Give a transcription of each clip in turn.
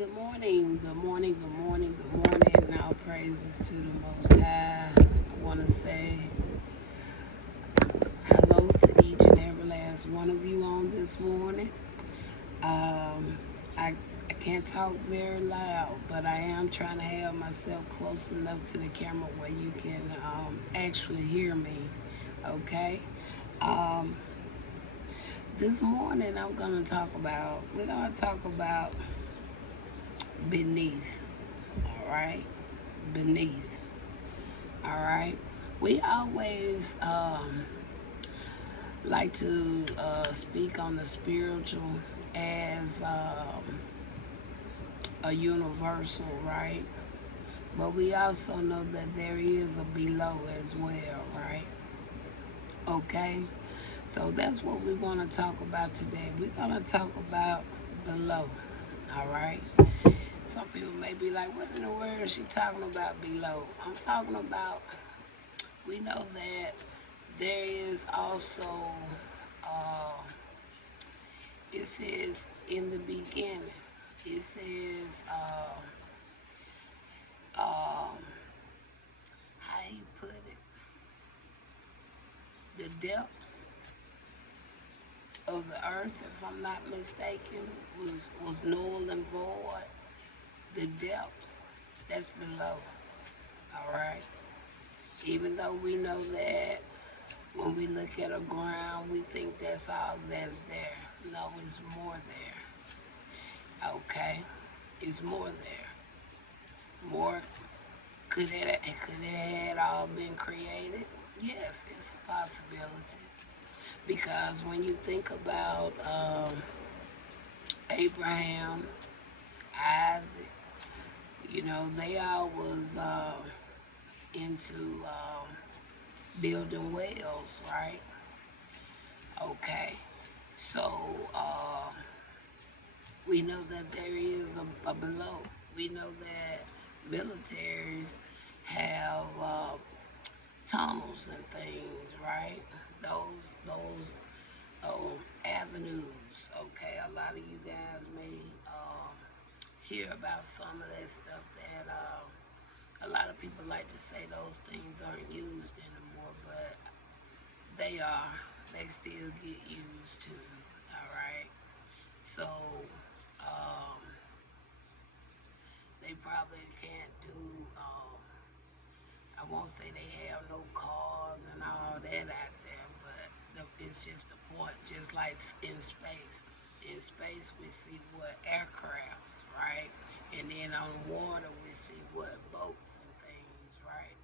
Good morning, good morning, good morning, good morning, and all praises to the Most High. I want to say hello to each and every last one of you on this morning. Um, I can't talk very loud, but I am trying to have myself close enough to the camera where you can actually hear me. Okay. Um, this morning we're gonna talk about beneath. All right, beneath. All right. We always like to speak on the spiritual as a universal, right? But we also know that there is a below as well, right? Okay. So that's what we want to talk about today. We're going to talk about below. All right. Some people may be like, what in the world is she talking about below? I'm talking about, we know that there is also, uh, it says in the beginning, it says, how you put it, the depths of the earth, if I'm not mistaken, was null and void. The depths, that's below, all right? Even though we know that when we look at a ground, we think that's all that's there. No, it's more there. Okay, it's more there. More could it had all been created? Yes, it's a possibility. Because when you think about Abraham, Isaac, they all was into building wells, right? Okay, so we know that there is a below. We know that militaries have tunnels and things, right? Those avenues. Okay, a lot of you guys may hear about some of that stuff that a lot of people like to say those things aren't used anymore, but they are. They still get used too. All right. So um, they probably can't do. I won't say they have no cars and all that out there, but it's just a point. Just like in space. In space, we see what aircrafts, right? And then on water, we see what boats and things, right?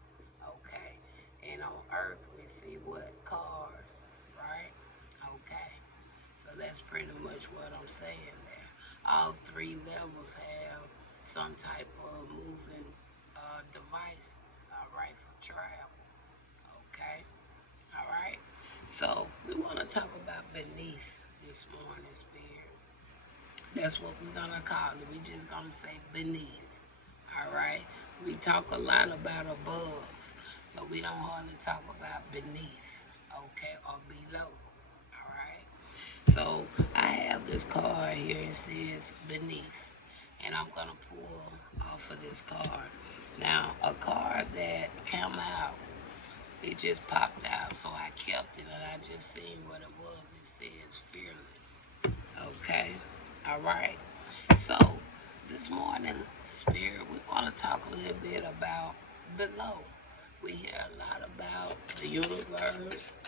Okay. And on Earth, we see what cars, right? Okay. So that's pretty much what I'm saying there. All three levels have some type of moving devices, all right, for travel. Okay, all right. So we want to talk about beneath this morning, spirit. That's what we're gonna call it. We just gonna say beneath. All right. We talk a lot about above, but we don't hardly talk about beneath. Okay, or below. All right. So I have this card here. It says beneath, and I'm gonna pull off of this card. Now, a card that came out, it just popped out, so I kept it, and I just seen what it was. It says fearless. Okay, all right. So this morning, spirit, we want to talk a little bit about below. We hear a lot about the universe,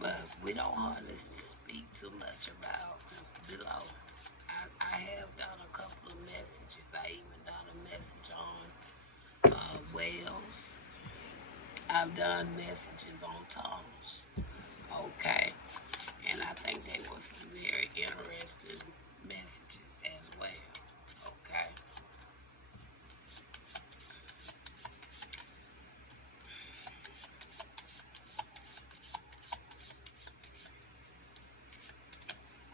but we don't hardly speak too much about below. I have done a couple of messages. I even done a message on whales. I've done messages on tunnels. Okay. And I think they were some very interesting messages as well. Okay.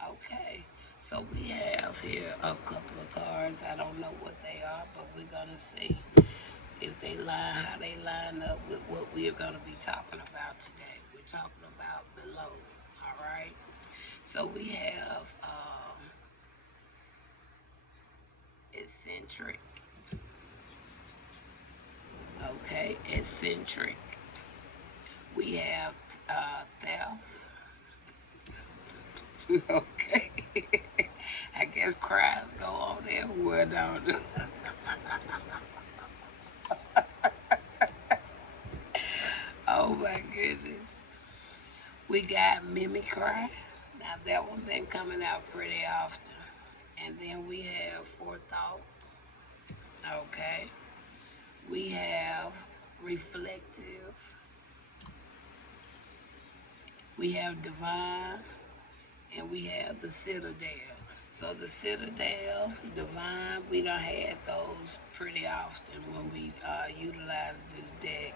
Okay. So we have here a couple of cards. I don't know what they are, but we're gonna see if they line, how they line up with what we're going to be talking about today. We're talking about below, all right? So we have, it eccentric. Okay, eccentric. We have theft. Okay. I guess crimes go on everywhere, don't they? Oh my goodness. We got mimicry. Now that one been coming out pretty often. And then we have forethought. Okay. We have reflective. We have divine. And we have the citadel. So the citadel, divine, we done had those pretty often when we utilize this deck.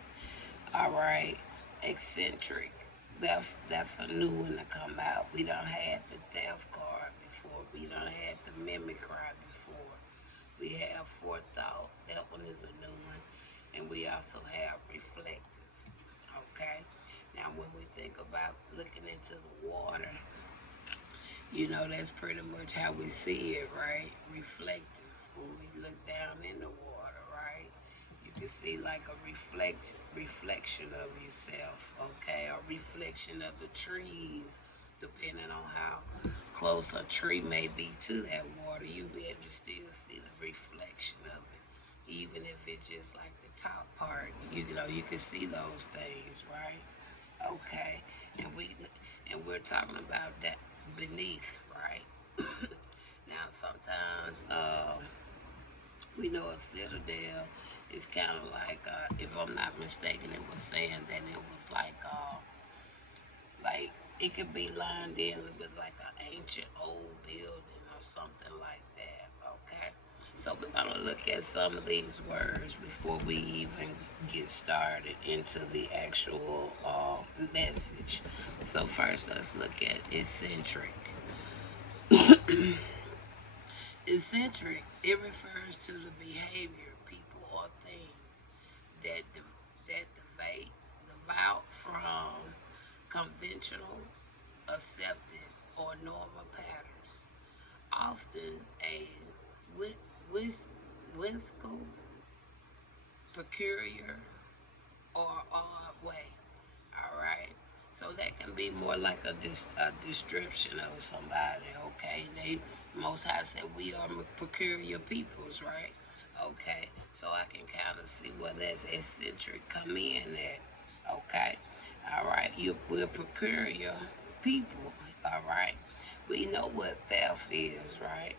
All right, eccentric. That's a new one to come out. We done had the theft card before. We done had the mimic card before. We have forethought. That one is a new one, and we also have reflective. Okay. Now, when we think about looking into the water, that's pretty much how we see it, right? Reflective. When we look down in the water, right? You can see like a reflection of yourself, okay? A reflection of the trees, depending on how close a tree may be to that water, you'll be able to still see the reflection of it. Even if it's just like the top part, you can see those things, right? Okay, and we're talking about that beneath, right? Now sometimes we know a citadel is kind of like, if I'm not mistaken, it was saying that it was like it could be lined in with like an ancient old building or something like that. Okay, so we're gonna look at some of these words before we even get started into the actual message. So first, let's look at eccentric. Eccentric, it refers to the behavior, people, or things that devout from conventional, accepted, or normal patterns. Often a whis- whimsical, peculiar, or odd way. All right. So that can be more like a description of somebody. Okay. They Most High said we are peculiar peoples, right? Okay. So I can kind of see where that's eccentric come in at. Okay. All right. We're peculiar people. All right. We know what theft is, right?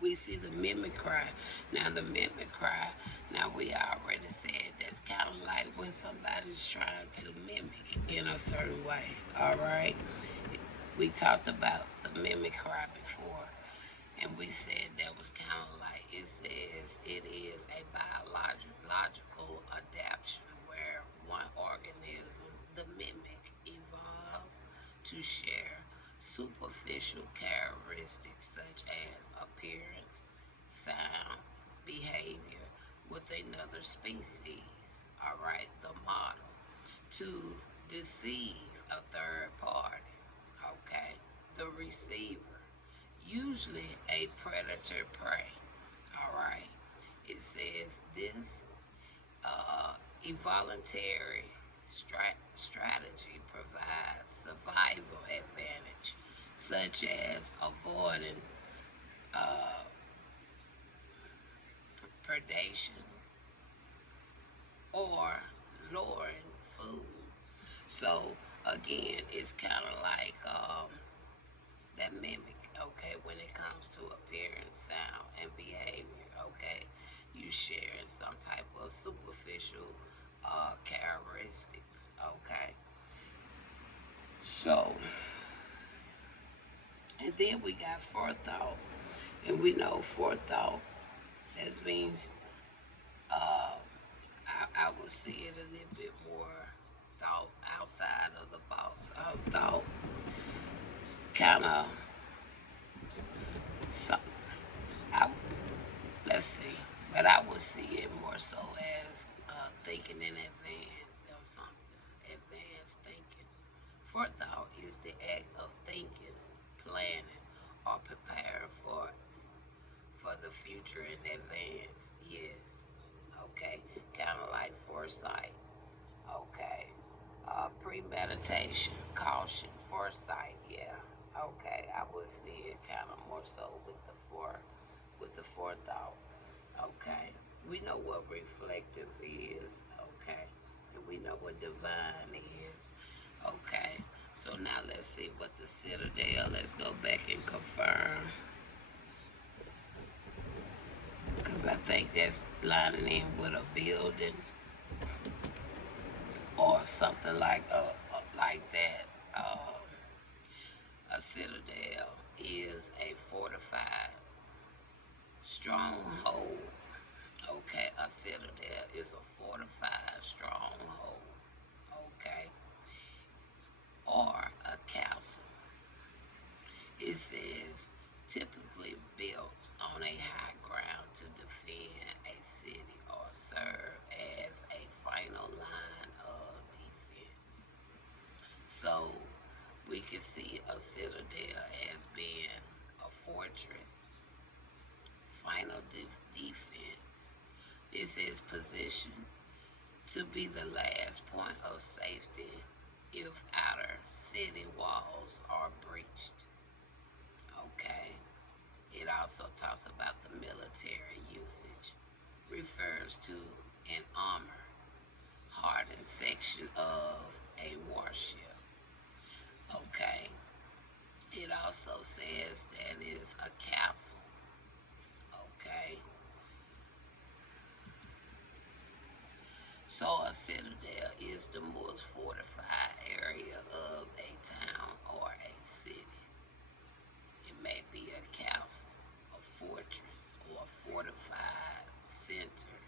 We see the mimic cry. Now the mimic cry, now we already said that's kind of like when somebody's trying to mimic in a certain way. All right. We talked about the mimic cry before, and we said that was kind of like it says it is a biological adaptation where one organism, the mimic, evolves to share superficial characteristics such as appearance, sound, behavior with another species. All right, the model to deceive a third party. Okay, the receiver, usually a predator prey. All right, it says this involuntary strategy provides survival advantage, such as avoiding predation or lowering food. So again, it's kind of like that mimic. Okay, when it comes to appearance, sound, and behavior. Okay, you share some type of superficial characteristics. Okay, so and then we got forethought, and we know forethought that means I would see it a little bit more thought outside of the box. Thought kind of, so, I, let's see, but I would see it more so as thinking in advance or something. Advanced thinking. Forethought is the act of thinking, planning, or preparing for the future future in advance. Yes. Okay. Kind of like foresight. Okay. Premeditation, caution, foresight. Yeah. Okay. I would see it kind of more so with the forethought. Okay. We know what reflective is. Okay. And we know what divine is. Okay. So now let's see what the citadel. Let's go back and confirm. Because I think that's lining in with a building or something like that. A citadel is a fortified stronghold. Okay, a citadel is a fortified stronghold. Okay, or a castle. It says typically built on a high ground to defend a city or serve as a final line of defense. So we can see a citadel as being a fortress, final defense. It says position to be the last point of safety if outer city walls are breached. Okay. It also talks about the military usage, refers to an armor, hardened section of a warship. Okay. It also says that it's a castle. Okay. So a citadel is the most fortified area of a town or a city. It may be a castle, a fortress, or a fortified center.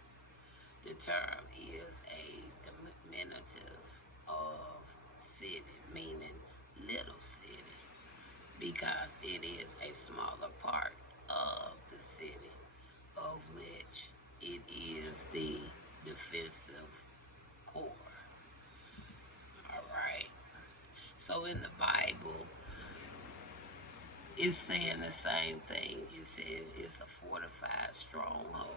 The term is a diminutive of city, meaning little city, because it is a smaller part of the city, of which it is the defensive core. All right. So in the Bible, it's saying the same thing. It says it's a fortified stronghold,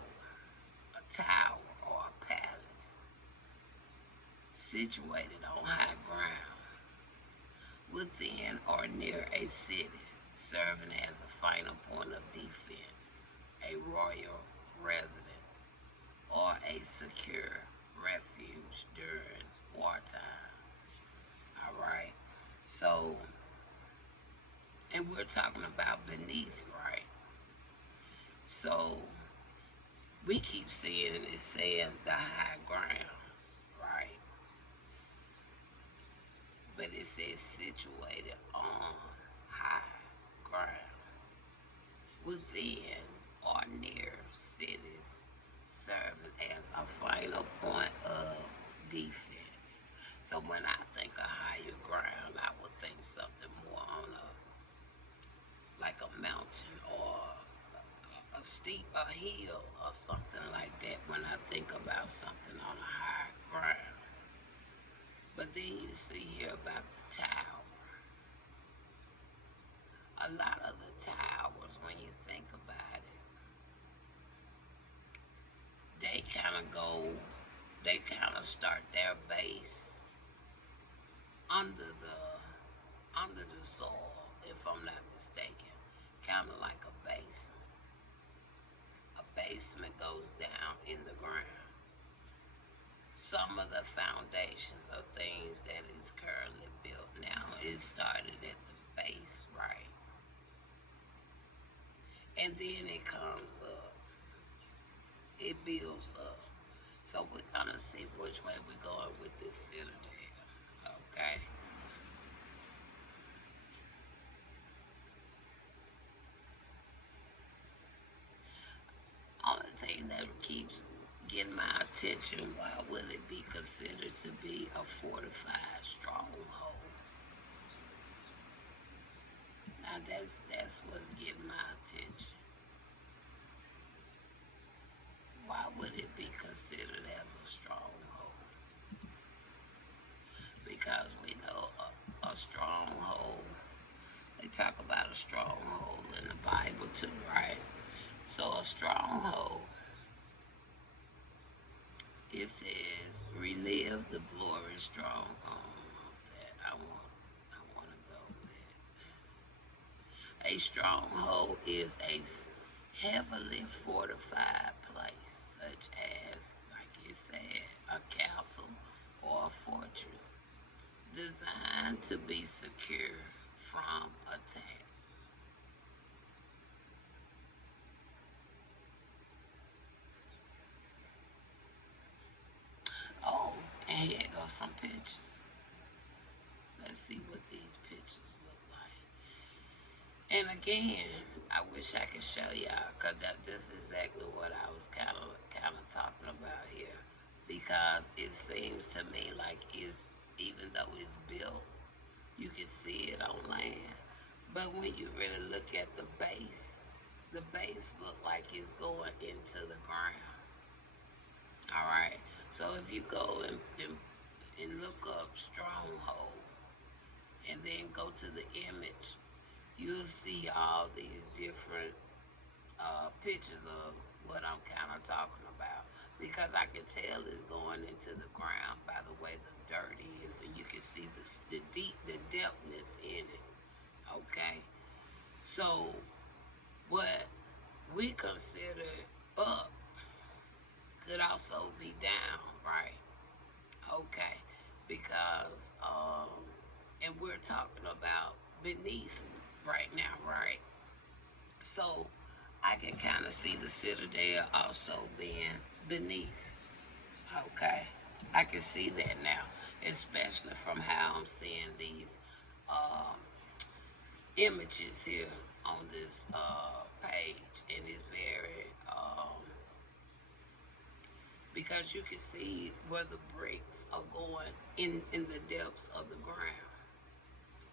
a tower, or a palace situated on high ground within or near a city, serving as a final point of defense, a royal residence, or a secure refuge during wartime. All right. So, and we're talking about beneath, right? So, we keep seeing it saying the high ground, right? But it says situated on high ground, within or near cities, serving as a final point of defense. So when I think of higher ground, I would think something more on like a mountain or a hill or something like that when I think about something on a high ground. But then you see here about the tower. A lot of the towers, when you think about it, they kind of start their base under the soil, if I'm not mistaken, kind of like a basement. A basement goes down in the ground. Some of the foundations of things that is currently built now is started at the base, right? And then it comes up. It builds up. So we're gonna see which way we're going with this citadel. Okay. Only thing that keeps getting my attention, why would it be considered to be a fortified stronghold? Now that's what's getting my attention. Why would it be considered as a stronghold? Because we know a stronghold, they talk about a stronghold in the Bible too, right? So a stronghold, it says relive the glory stronghold that I want to go with. A stronghold is a heavily fortified place, such as, like it said, a castle or a fortress, designed to be secure from attack. Oh, and here go some pictures. Let's see what these pictures look like. And again, I wish I could show y'all, because this is exactly what I was kind of talking about here. Because it seems to me like it's, even though it's built, you can see it on land. But when you really look at the base look like it's going into the ground. All right. So if you go and look up stronghold and then go to the image, you'll see all these different pictures of what I'm kind of talking about, because I can tell it's going into the ground by the way the dirt is, and you can see the depthness in it. Okay, so what we consider up could also be down, right? Okay, because and we're talking about beneath right now, right? So I can kind of see the citadel also being beneath. Okay, I can see that now, especially from how I'm seeing these um, images here on this page, and it's very because you can see where the bricks are going in the depths of the ground,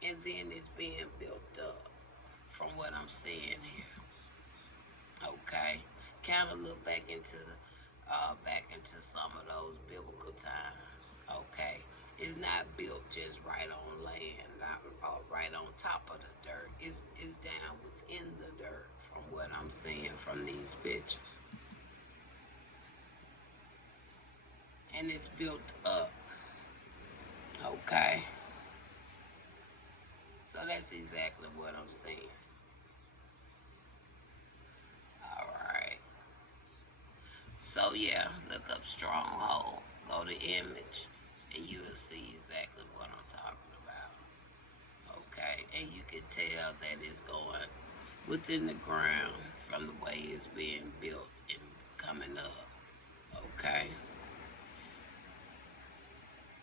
and then it's being built up from what I'm seeing here. Okay, kind of look back into some of those biblical times. Okay, it's not built just right on land, not right on top of the dirt. It's down within the dirt from what I'm seeing from these pictures, and it's built up. Okay, so that's exactly what I'm saying. All right. So yeah, look up stronghold, go to image, and you will see exactly what I'm talking about. Okay, and you can tell that it's going within the ground from the way it's being built and coming up. Okay,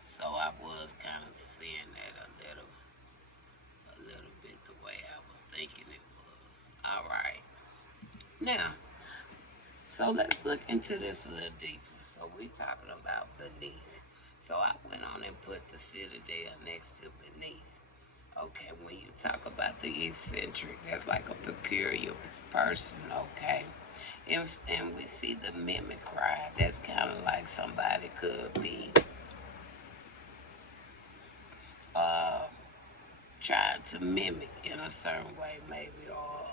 so I was kind of seeing that a little bit the way I was thinking it was. All right, now so let's look into this a little deeper. So we're talking about beneath. So I went on and put the citadel next to beneath. Okay, when you talk about the eccentric, that's like a peculiar person, okay? And we see the mimic cry. That's kind of like somebody could be uh, trying to mimic in a certain way, maybe, or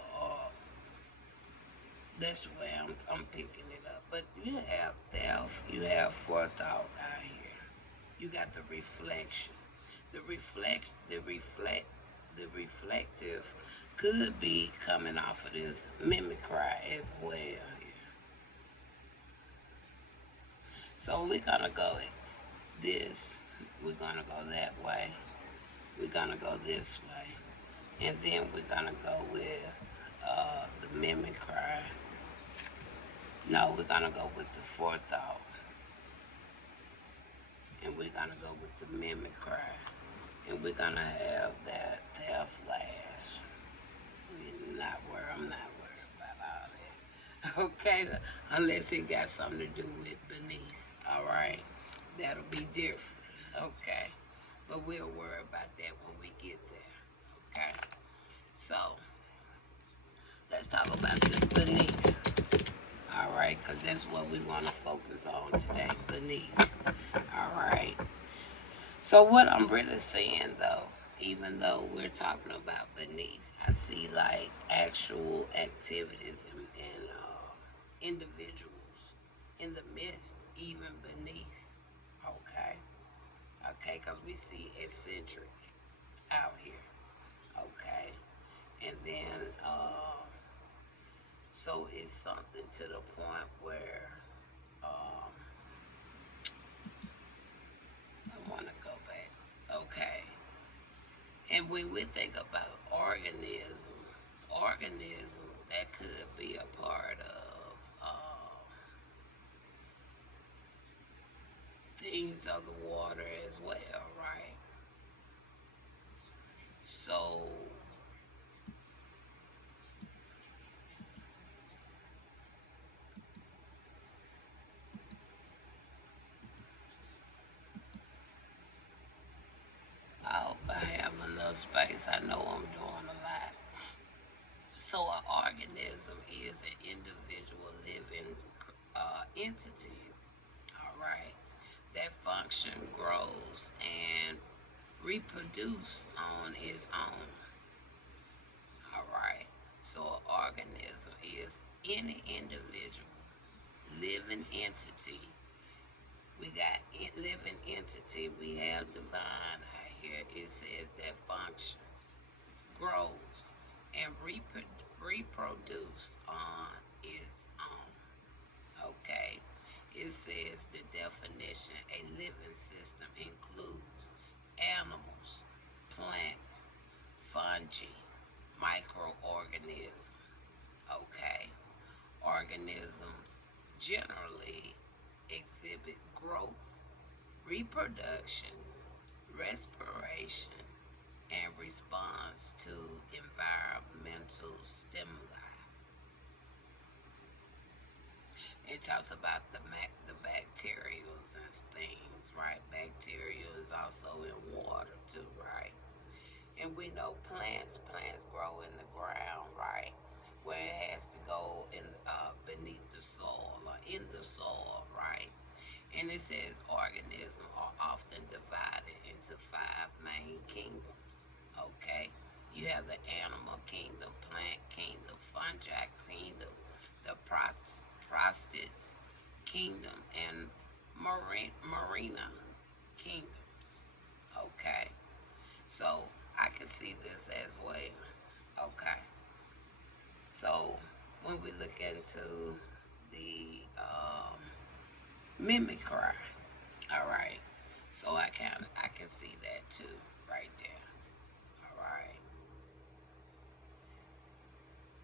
that's the way I'm picking it up. But you have theft, you have forethought out here. You got the reflection. The reflective could be coming off of this mimicry as well here. So we're gonna go this, we're gonna go that way, we're gonna go this way, and then we're gonna go with the mimicry. No, we're gonna go with the forethought, and we're gonna go with the mimicry, and we're gonna have that theft last. I'm not worried about all that. Okay, unless it got something to do with beneath. All right, that'll be different. Okay, but we'll worry about that when we get there. Okay, so let's talk about this beneath. All right, because that's what we want to focus on today, beneath. All right. So what I'm really seeing though, even though we're talking about beneath, I see like actual activities and individuals in the midst, even beneath. Okay, okay, because we see eccentric out here. Okay, and then so it's something to the point where um, I want to go back. Okay, and when we think about organism that could be a part of things of the water as well, right? So, I hope I have enough space. I know I'm doing a lot. So, an organism is an individual living entity, all right, that function, grows, and reproduce on its own, all right. So, an organism is any individual, living entity. We got living entity. We have divine out here. It says that functions, grows, and reproduce on its own. Okay. It says the definition: a living system includes animals, plants, fungi, microorganisms. Okay. Organisms generally exhibit growth, reproduction, respiration, and response to environmental stimuli. It talks about the bacterials and things, right? Bacteria is also in water too, right? And we know plants grow in the ground, right? Where it has to go in beneath the soil or in the soil, right? And it says organisms are often divided into five main kingdoms. Okay, you have the animal kingdom, plant kingdom, fungi kingdom, the protists kingdom, and marina kingdoms. Okay, so I can see this as well. Okay, so when we look into the mimicry, all right. So I can see that too right there. All right.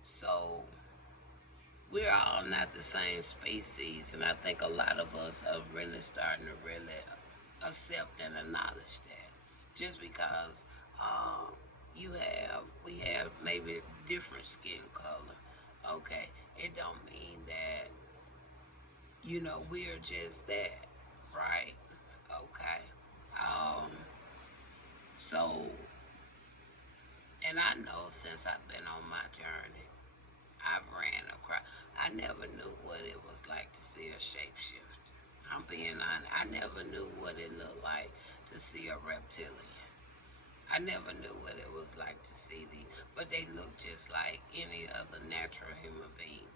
So we're all not the same species, and I think a lot of us are really starting to really accept and acknowledge that. Just because we have maybe different skin color, okay, it don't mean that we're just that, right? Okay. Um, so, and I know since I've been on my journey, I've ran across. I never knew what it was like to see a shapeshifter. I'm being honest. I never knew what it looked like to see a reptilian. I never knew what it was like to see these, but they look just like any other natural human being.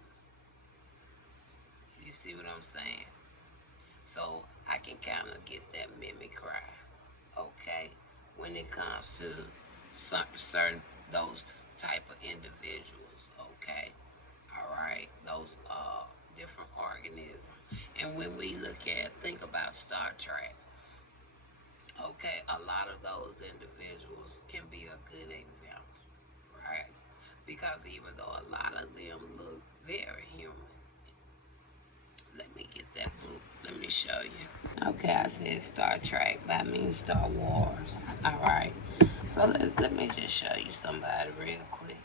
You see what I'm saying? So I can kind of get that mimicry, okay, when it comes to certain those type of individuals, okay, all right, those different organisms. And when we think about Star Trek, okay, a lot of those individuals can be a good example, right? Because even though a lot of them look very human, let me get that book. Let me show you. Okay, I said Star Trek, but I mean Star Wars. All right. So let me just show you somebody real quick.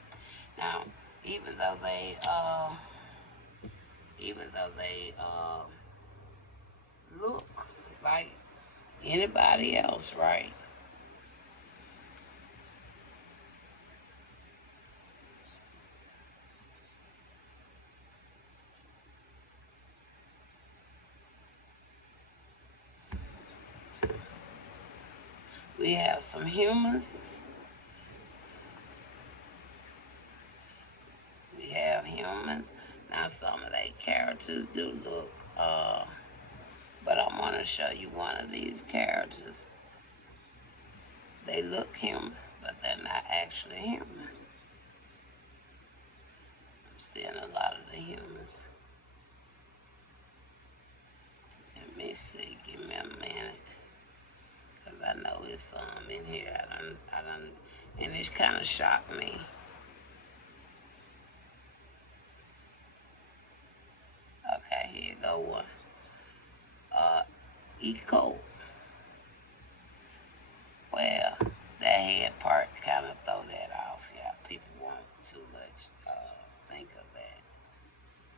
Now, even though they look like anybody else, right? We have some humans. We have humans. Now some some of their characters do look, but I'm going to show you one of these characters. They look human, but they're not actually human. I'm seeing a lot of the humans. Let me see, give me a minute. Because I know it's some in here. And it's kind of shocked me. Okay, here you go one. Eco. Well, that head part kind of throw that off. Yeah, people won't too much think of that.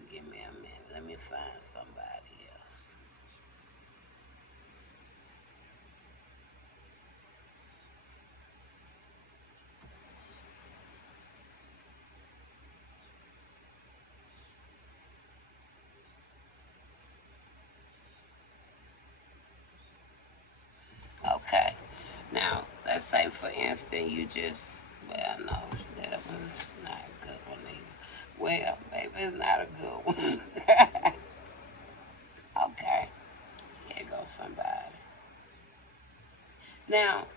Give me a minute. Let me find somebody else. Okay. Now, let's say for instance, you just, well, no, that one's not a good one either. Well, maybe it's not a good one. Okay. Here goes somebody. Now,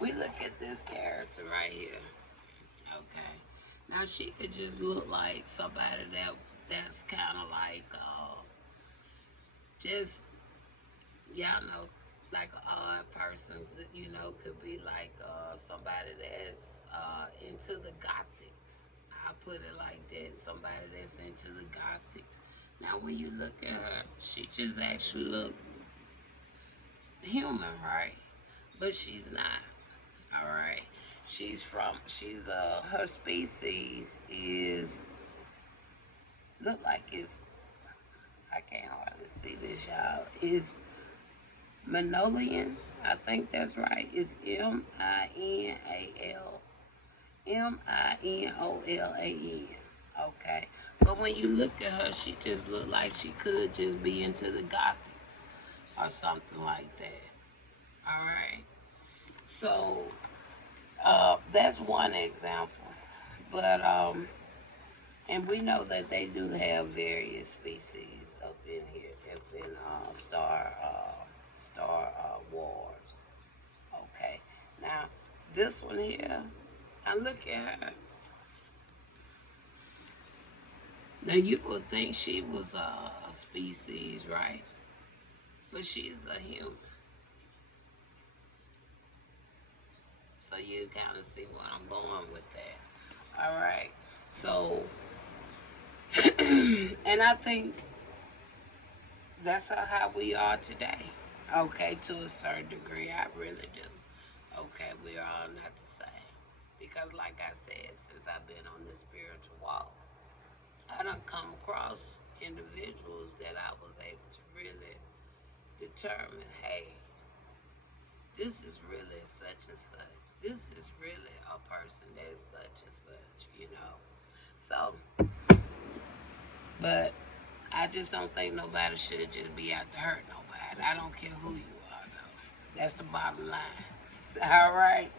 we look at this character right here. Okay. Now she could just look like somebody that's kind of like just y'all know like an odd person. You know, could be like somebody that's into the gothics. I put it like that. Somebody that's into the gothics. Now, when you look at her, she just actually look human, right? But she's not. All right. Her species is, look like it's, I can't hardly see this, y'all, is Minolean. I think that's right. It's Minolean. Okay. But when you look at her, she just look like she could just be into the gothics or something like that. All right. So that's one example. But and we know that they do have various species up in here, up in Star Wars. Okay, now this one here, I look at her. Now you would think she was a species, right? But she's a human. So you kind of see where I'm going with that. All right. So, and I think that's how we are today. Okay, to a certain degree, I really do. Okay, we are all not the same. Because, like I said, since I've been on this spiritual walk, I don't come across individuals that I was able to really determine, hey, this is really such and such. This is really a person that's such and such, you know. So, but I just don't think nobody should just be out to hurt nobody. I don't care who you are, though. That's the bottom line. All right.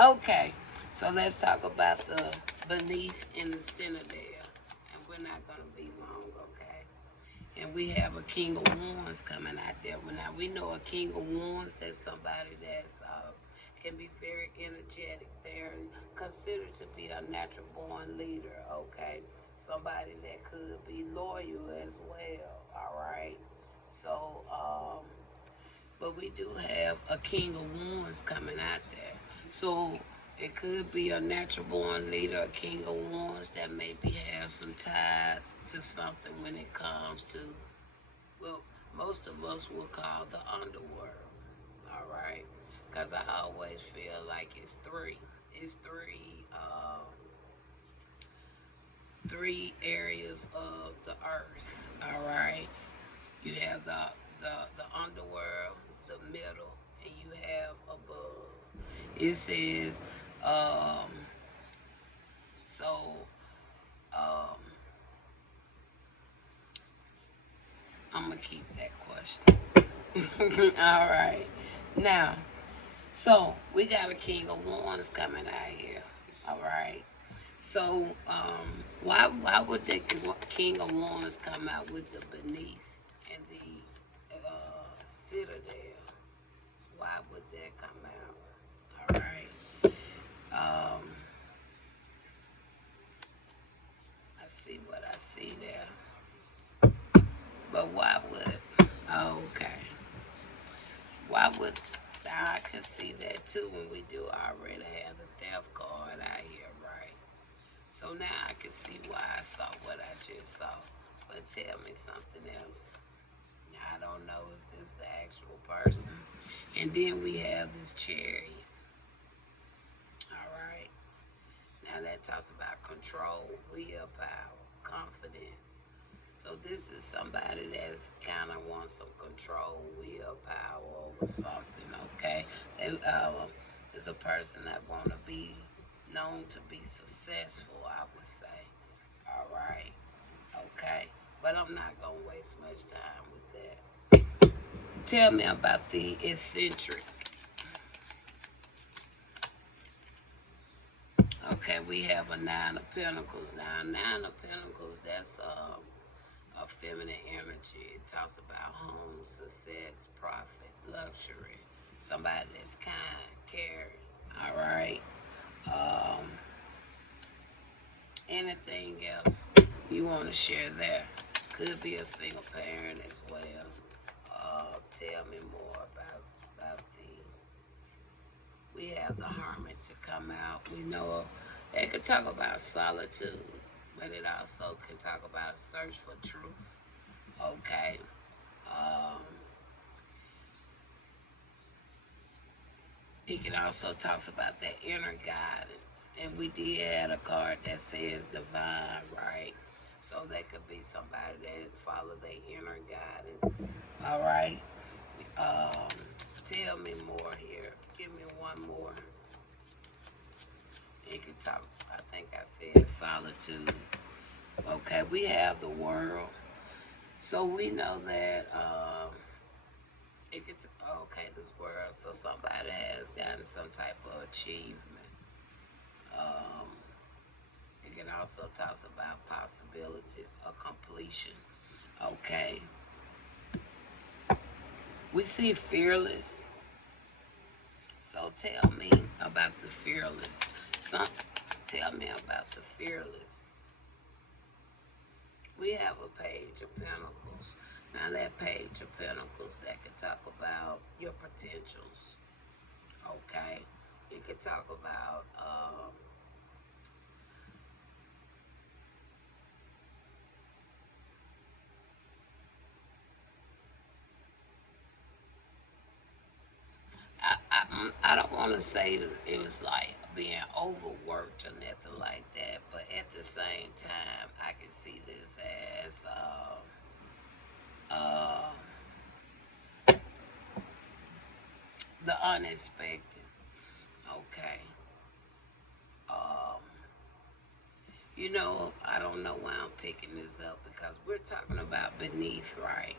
Okay. So let's talk about the beneath and the center there. And we're not going to be long, okay? And we have a King of Wands coming out there. Well, now, we know a King of Wands, that's somebody that's can be very energetic. They're considered to be a natural born leader, okay? Somebody that could be loyal as well, all right? So, but we do have a King of Wands coming out there. So it could be a natural born leader, a King of Wands that maybe have some ties to something when it comes to, well, most of us will call the underworld, all right? Because I always feel like it's three. It's three areas of the earth, all right? You have the underworld, the middle, and you have above. It says, um, so, um, I'm going to keep that question. All right. Now, so we got a King of Wands coming out here. All right. So, why would the King of Wands come out with the beneath and the citadel? Why would that come out? All right. Um, I see what I see there. But why would? Oh, okay. Why would I could see that too when we do already have the theft card out here, right? So now I can see why I saw what I just saw. But tell me something else. Now I don't know if this is the actual person. And then we have this chariot. All right. Now that talks about control, willpower, confidence. So this is somebody that's kind of wants some control, willpower over something. Okay, they is a person that want to be known to be successful. I would say. All right. Okay, but I'm not gonna waste much time with that. Tell me about the eccentric. Okay, we have a nine of pentacles now. Nine of pentacles. That's a feminine energy. It talks about home, success, profit, luxury. Somebody that's kind, caring. All right. Um, anything else you want to share there? Could be a single parent as well. Tell me more about the. We have the hermit to come out. We know they could talk about solitude, but it also can talk about a search for truth. Okay. Um, He can also talk about that inner guidance. And we did have a card that says divine, right? So that could be somebody that follow their inner guidance. All right. Um, tell me more here. Give me one more. He could talk, I think I said solitude. Okay, we have the world. So we know that it gets okay, this world. So somebody has gotten some type of achievement. Um, it can also talk about possibilities of completion. Okay, we see fearless. So tell me about the fearless. Some tell me about the fearless. We have a page of pentacles. Now that page of pentacles that could talk about your potentials. Okay, you could talk about I don't want to say it was like being overworked or nothing like that, but at the same time, I can see this as uh, the unexpected. Okay. Um, I don't know why I'm picking this up because we're talking about beneath, right?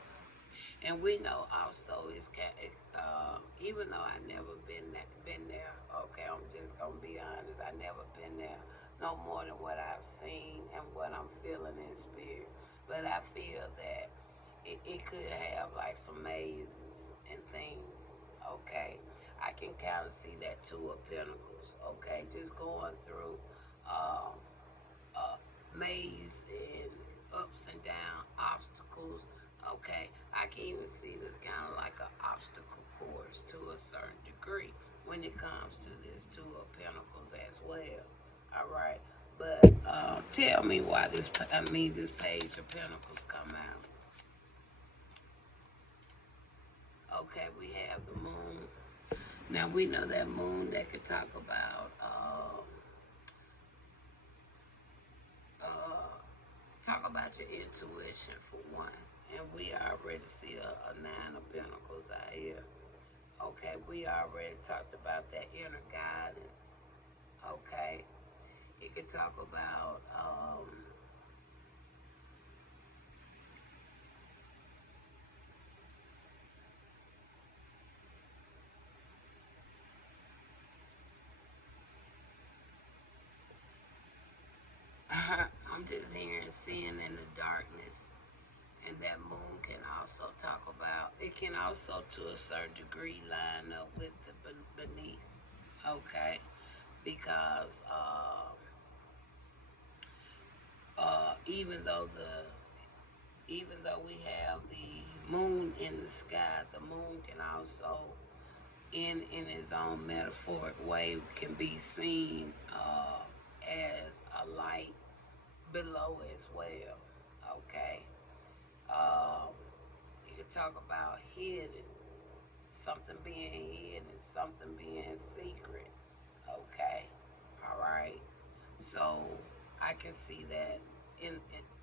And we know also it's even though I never been there. Okay, I'm just gonna be honest. I never been there no more than what I've seen and what I'm feeling in spirit. But I feel that it could have like some mazes and things. Okay, I can kind of see that two of pentacles. Okay, just going through. Um, Maze and ups and down obstacles. Okay, I can even see this kind of like an obstacle course to a certain degree when it comes to this two of pentacles as well. All right, but tell me why this page of pentacles come out. Okay, we have the moon. Now we know that moon that could talk about your intuition for one. And we already see a nine of pentacles out here. Okay, we already talked about that inner guidance. Okay, it could talk about It can also, to a certain degree, line up with the beneath. Okay, because even though we have the moon in the sky, the moon can also, in its own metaphoric way, can be seen as a light below as well. Okay, um, you can talk about hidden, something being hidden, something being secret. Okay, all right. So I can see that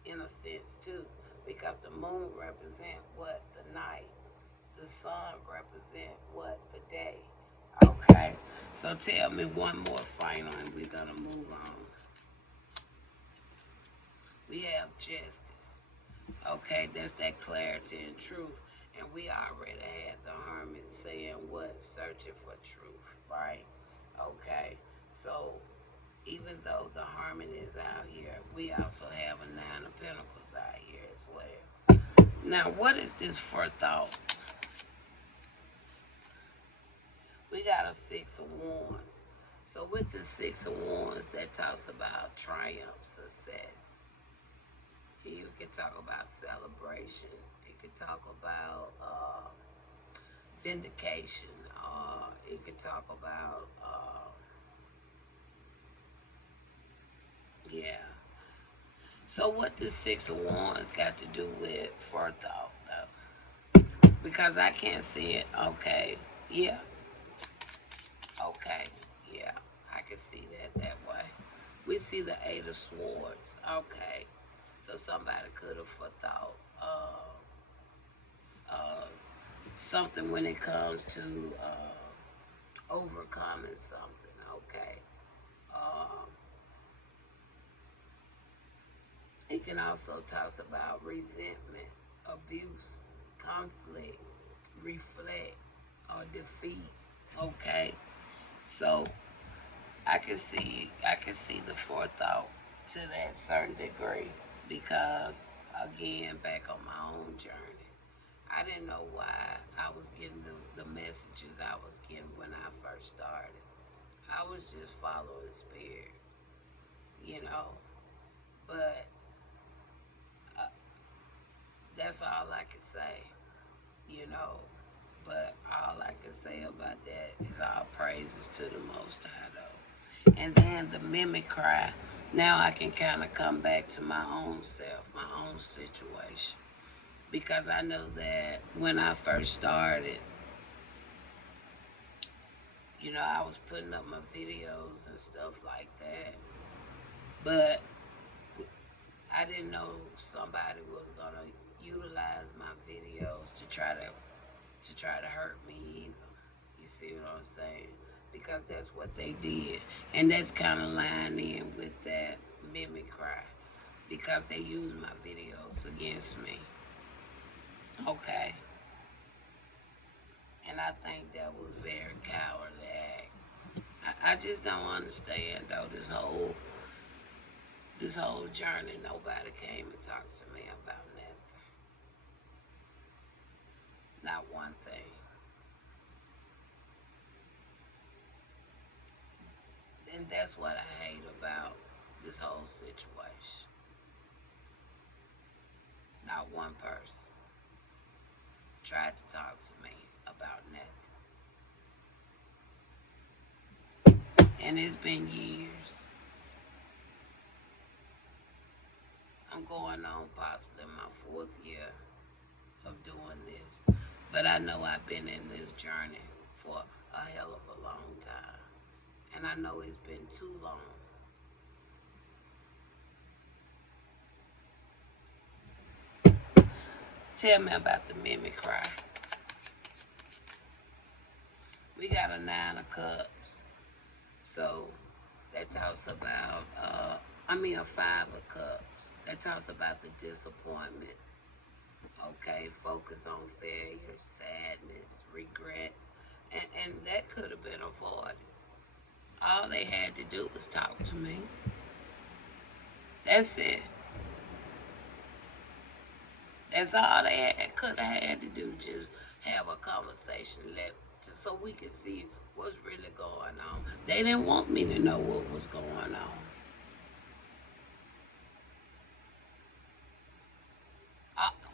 in a sense too, because the moon represent what, the night, the sun represent what, the day. Okay. So tell me one more final, and we're gonna move on. We have justice. Okay, that's that clarity and truth. And we already had the hermit saying what? Searching for truth, right? Okay. So even though the hermit is out here, we also have a nine of pentacles out here as well. Now, what is this for thought? We got a six of wands. So with the six of wands, that talks about triumph, success. You can talk about celebration. You can talk about vindication. You can talk about, yeah. So what the six of wands got to do with forethought, though? Because I can't see it. Okay, yeah. Okay, yeah. I can see that way. We see the eight of swords. Okay. So somebody could have forethought uh, something when it comes to overcoming something. Okay. Um, it can also talk about resentment, abuse, conflict, reflect, or defeat. Okay. So I can see the forethought to that certain degree, because again, back on my own journey, I didn't know why I was getting the messages I was getting when I first started. I was just following spirit, you know. But uh, that's all I can say, you know. But all I can say about that is all praises to the Most High, though. And then the mimic cry. Now I can kind of come back to my own self, my own situation. Because I know that when I first started, I was putting up my videos and stuff like that. But I didn't know somebody was gonna utilize my videos to try to hurt me either. You see what I'm saying? Because that's what they did. And that's kind of lying in with that mimic cry. Because they used my videos against me. Okay. And I think that was very cowardly. I just don't understand though this whole journey. Nobody came and talked to me about nothing. Not one thing. And that's what I hate about this whole situation. Not one person tried to talk to me about nothing. And it's been years. I'm going on possibly my fourth year of doing this. But I know I've been in this journey for a hell of a long time. And I know it's been too long. Tell me about the mimic cry. We got a nine of cups. So that talks about, a five of cups. That talks about the disappointment. Okay, focus on failure, sadness, regrets. And that could have been avoided. All they had to do was talk to me. That's it. That's all they could have had to do. have a conversation so we can see what's really going on. They didn't want me to know what was going on.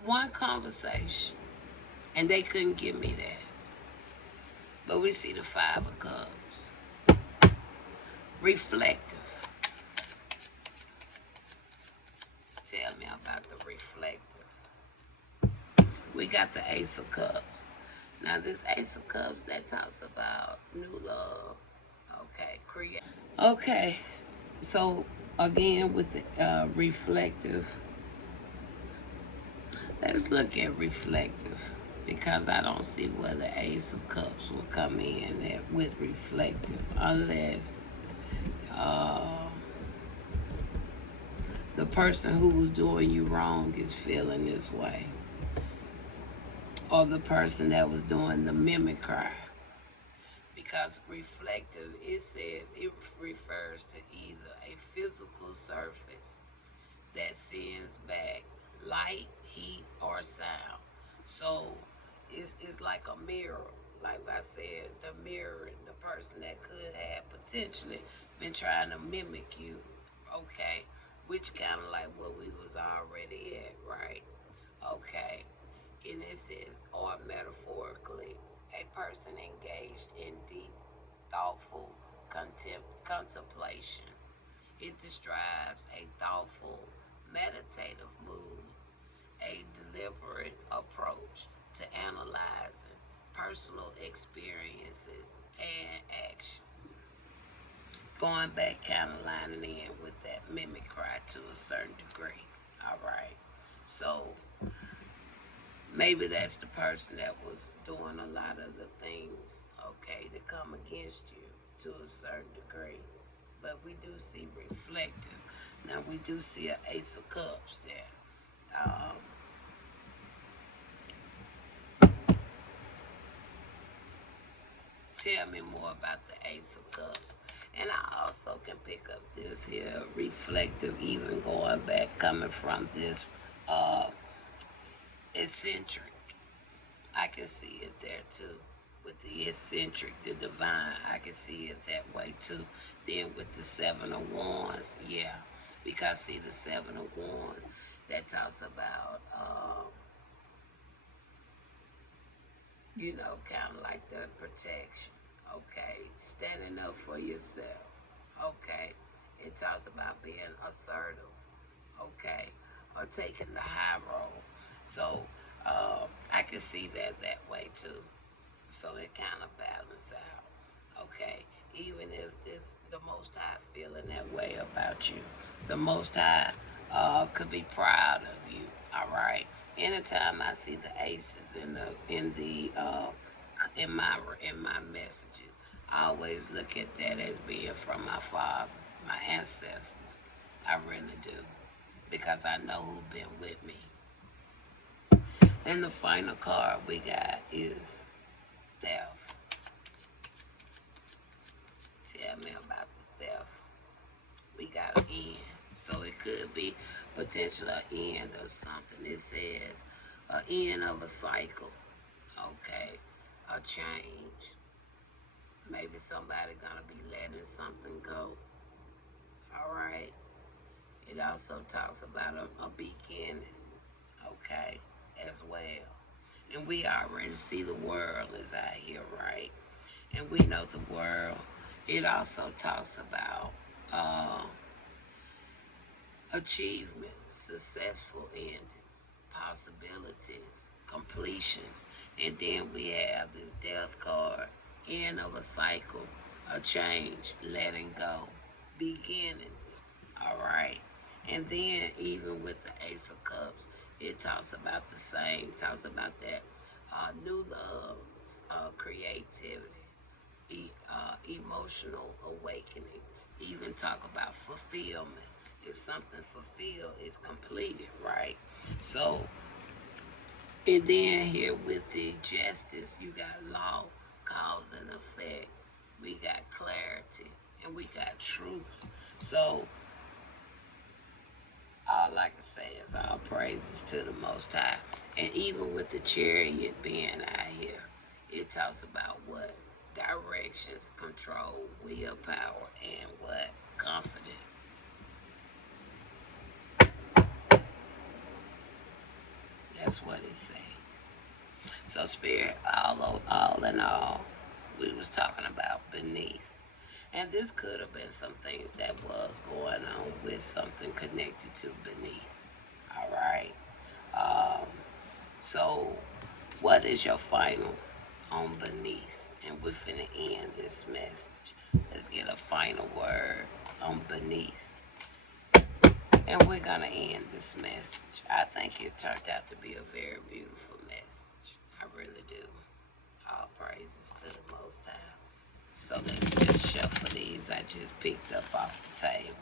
One conversation, and they couldn't give me that. But we see the Five of Cups. Reflective. Tell me about the reflective. We got the Ace of Cups. Now this Ace of Cups, that talks about new love. Okay, create. Okay, so again with the reflective, let's look at reflective because I don't see where the Ace of Cups will come in with reflective unless uh, the person who was doing you wrong is feeling this way, or the person that was doing the mimicry. Because reflective, it says it refers to either a physical surface that sends back light, heat, or sound. So it's like a mirror. Like I said, the mirror, the person that could have potentially been trying to mimic you, okay? Which kind of like what we was already at, right? Okay. And it says, or metaphorically, a person engaged in deep, thoughtful contemplation. It describes a thoughtful, meditative mood, a deliberate approach to analyzing personal experiences and actions. Going back, kind of lining in with that mimicry to a certain degree. All right. So maybe that's the person that was doing a lot of the things, okay, to come against you to a certain degree. But we do see reflective. Now we do see an Ace of Cups there. Um, Tell me more about the Ace of Cups. And I also can pick up this here reflective, even going back, coming from this uh, eccentric. I can see it there too. With the eccentric, the divine, I can see it that way too. Then with the Seven of Wands, yeah. Because see the Seven of Wands, that talks about kind of like the protection, okay? Standing up for yourself, okay? It talks about being assertive, okay? Or taking the high road. So I can see that way too. So it kind of balances out, okay? Even if this the Most High feeling that way about you, the Most High could be proud of you. All right. Anytime I see the aces in my messages, I always look at that as being from my father, my ancestors. I really do, because I know who's been with me. And the final card we got is theft. Tell me about the theft. We got an end. So it could be potential end of something. It says an end of a cycle. Okay. A change. Maybe somebody gonna be letting something go. All right. It also talks about a beginning. Okay. As well. And we already see the world is out here, right? And we know the world. It also talks about achievements, successful endings, possibilities, completions. And then we have this death card, end of a cycle, a change, letting go, beginnings. All right. And then even with the Ace of Cups, it talks about the same, talks about that new loves, creativity, emotional awakening, even talk about fulfillment. If something fulfilled is completed, right? So, and then here with the justice, you got law, cause and effect. We got clarity, and we got truth. So, all I can say is all praises to the Most High. And even with the chariot being out here, it talks about what? Directions, control, willpower, and what? Confidence. That's what it say. So spirit, all in all, we was talking about beneath. And this could have been some things that was going on with something connected to beneath. All right. Um, so, what is your final on beneath? And we're finna end this message. Let's get a final word on beneath. And we're gonna end this message. I think it turned out to be a very beautiful message. I really do. All praises to the Most High. So let's just shuffle these I just picked up off the table.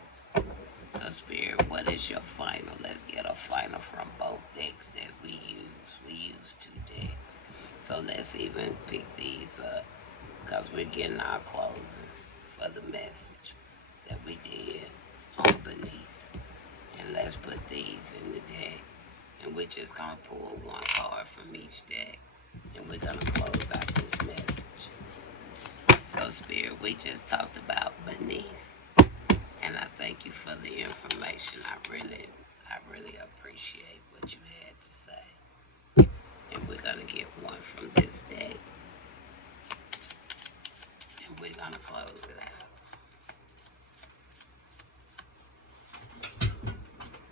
So Spirit, what is your final? Let's get a final from both decks that we use. We use 2 decks. So let's even pick these up because we're getting our closing for the message that we did on beneath. And let's put these in the deck. And we're just going to pull 1 card from each deck. And we're going to close out this message. So Spirit, we just talked about beneath. And I thank you for the information. I really appreciate what you had to say. And we're going to get 1 from this deck. And we're going to close it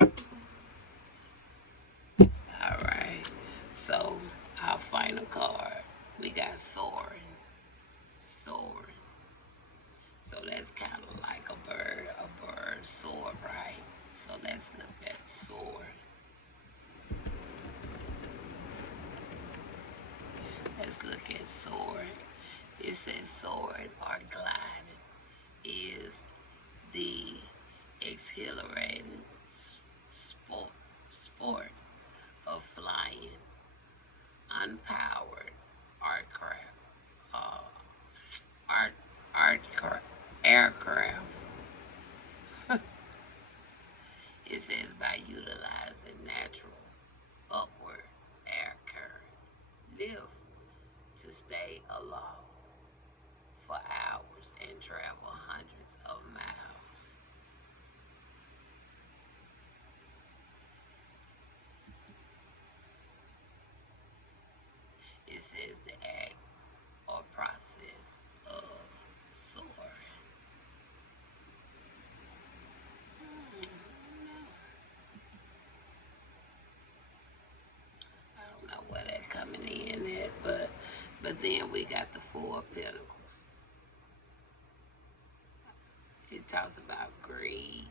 out. All right. So our final card, we got soaring. Soaring. So that's kind of like a bird soar, right? So let's look at soar. Let's look at soaring. It says soaring or gliding is the exhilarating sport of flying unpowered aircraft. Aircraft. It says by utilizing natural upward air current, lift to stay aloft for hours and travel hundreds of miles. It says the act or process of soaring. I don't know where that coming in at, but then we got the 4 of Pentacles. It talks about greed,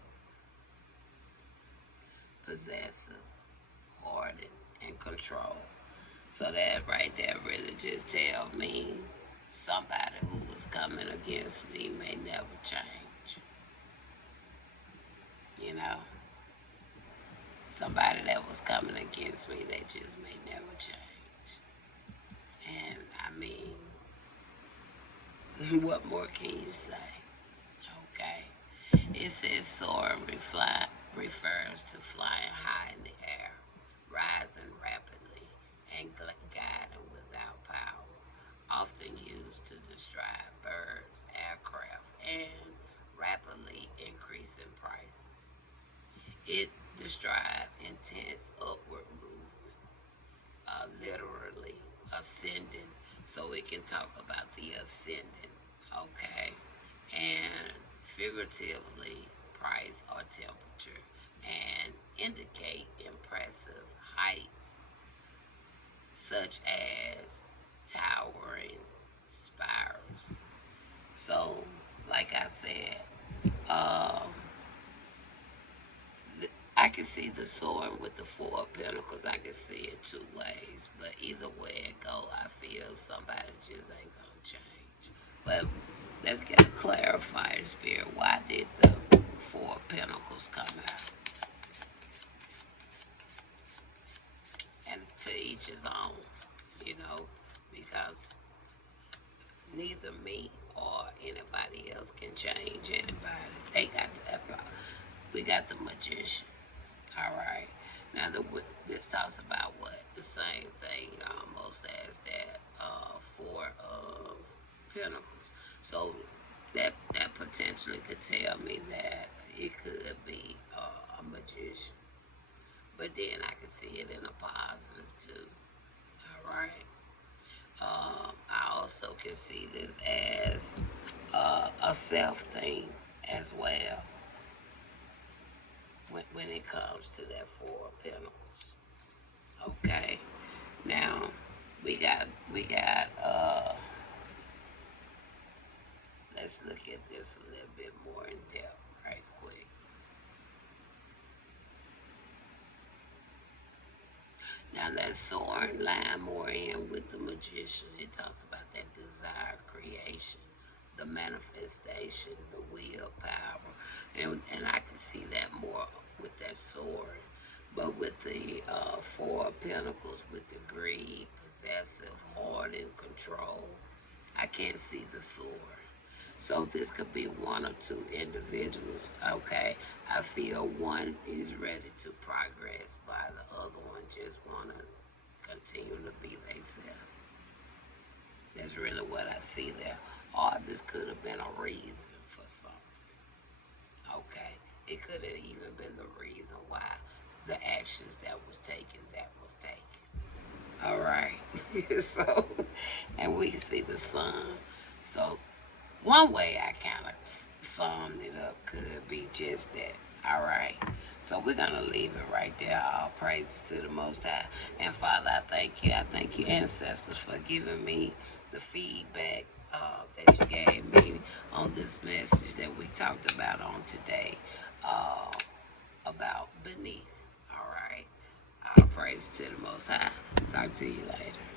possessive, hoarding, and control. So that right there really just tell me somebody who was coming against me may never change. You know? Somebody that was coming against me, they just may never change. And I mean, what more can you say? Okay. It says soaring refers to flying high in the air, rising rapidly, and guiding without power, often used to describe birds, aircraft, and rapidly increasing prices. It describes intense upward movement, literally ascending, so it can talk about the ascending, okay? And figuratively, price or temperature, and indicate impressive heights such as towering spires. So, like I said, I can see the sword with the 4 of Pentacles. I can see it 2 ways. But either way it go, I feel somebody just ain't going to change. But let's get a clarifier, Spirit. Why did the 4 of Pentacles come out? And to each his own, you know, because neither me or anybody else can change anybody. They got we got the Magician. All right. Now, this talks about what? The same thing almost as that Four of Pentacles. So that potentially could tell me that it could be a magician. But then I can see it in a positive too. All right. I also can see this as a self thing as well when it comes to that Four of Pentacles. Okay. Now we got let's look at this a little bit more in depth right quick. Now that sword line more in with the magician, it talks about that desire creation, the manifestation, the willpower, and I can see that more with that sword. But with the Four of Pentacles, with the greed, possessive, hard, and control, I can't see the sword. So this could be one or two individuals, okay? I feel one is ready to progress while the other one just want to continue to be themselves. That's really what I see there. Or this could have been a reason for something, okay? It could have even been the reason why the actions that was taken. All right. So, and we see the sun. So one way I kind of summed it up could be just that. All right. So we're going to leave it right there. All praise to the Most High. And Father, I thank you. I thank you, ancestors, for giving me the feedback that you gave me on this message that we talked about on today uh, about beneath. All right. All praise to the Most High. Talk to you later.